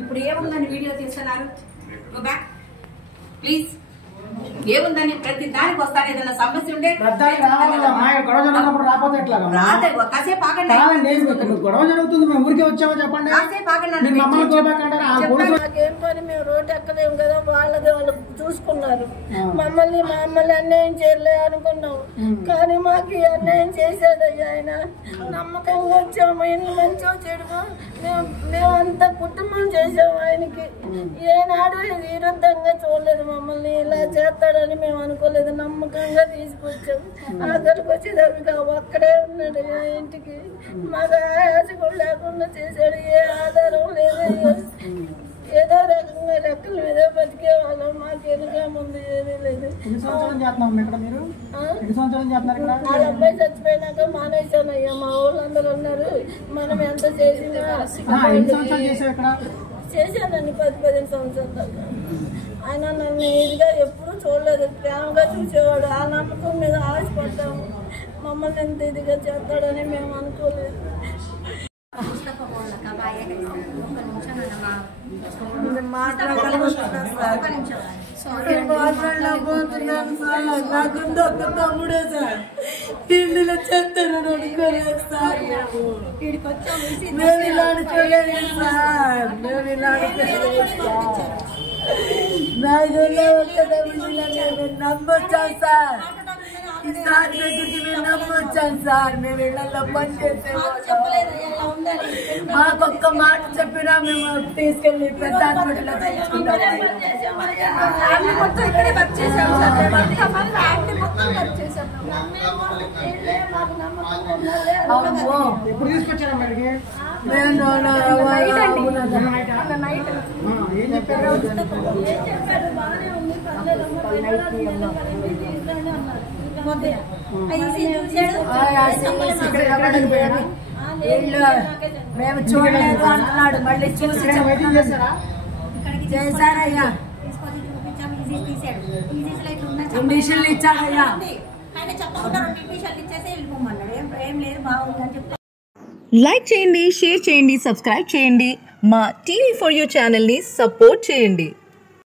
ఇప్పుడు ఏముందని వీడియో తీస్తున్నారు? Go back please. ఏముందని ప్రతి దానికి వస్తాను. ఏదైనా సమస్య ఉంటే కాసేపు ఆగండి. గొడవ జరుగుతుంది, మేము ఊరికే వచ్చామో చెప్పండి. కాసేపు ఆగండి. మాకేం పని, మేము రోడ్డు ఎక్కలేము కదా, వాళ్ళది వాళ్ళు చూసుకున్నారు. మమ్మల్ని అన్యాయం చేయలే అనుకున్నాం, కానీ మాకు ఈ అన్యాయం చేశాడయ్యా ఆయన. నమ్మకంగా వచ్చాము, ఇల్లు మంచో చెడుగా మేమంతా కుటుంబం చేసాము. ఆయనకి ఏనాడు విరుద్ధంగా చూడలేదు, మమ్మల్ని ఇలా చేస్తాడని మేము అనుకోలేదు. నమ్మకంగా తీసుకొచ్చాము. ఆఖరికి వచ్చేదానికి ఒక్కడే ఉన్నాడు ఇంటికి. మాకు ఆశ కూడా లేకుండా చేశాడు. ఏ ఆధారం లేదు, ఏదో రకంగా రెక్కల మీద బతికే వాళ్ళం. మాకు వెనుక ముందు ఏమీ లేదు. వాళ్ళ అబ్బాయి చచ్చిపోయినాక మానేశానయ్యా. మా వాళ్ళందరూ ఉన్నారు, మనం ఎంత చేసినా చేశానండి 10-15 సంవత్సరాల దాకా. ఆయన నన్ను ఇదిగా ఎప్పుడూ చూడలేదు, ప్రేమగా చూసేవాడు. ఆ నమ్మకం మీద ఆశపడ్డాము. మమ్మల్ని ఎంత ఇదిగా చేస్తాడని మేము అనుకోలేదు. మాట్లాడలేకపోతున్నాను సార్. నాకుంది ఒక్క తమ్ముడే సార్. ఢిల్లీలో చేస్తాను అనుకోలేదు సార్. మేము ఇలాంటి చూడలేదు సార్. మేము ఇలాంటి నమ్మొచ్చాం సార్. ఈసారి దగ్గరికి మేము నమ్మొచ్చాం సార్. మేము ఇళ్లలో పని చేసేవాళ్ళం. మాకొక్క మాట చెప్పినా మేము తీసుకెళ్ళి పెద్ద హాస్పిటల్లో తెచ్చుకుంటాం. మేము చూడలేదు అంటున్నాడు. మళ్ళీ చూసి చేశారయ్యా. ఇండిషన్లు ఇచ్చాడయ్యా. లైక్ చేయండి, షేర్ చేయండి, సబ్స్క్రైబ్ చేయండి. మా TV4U ఛానల్ని సపోర్ట్ చేయండి.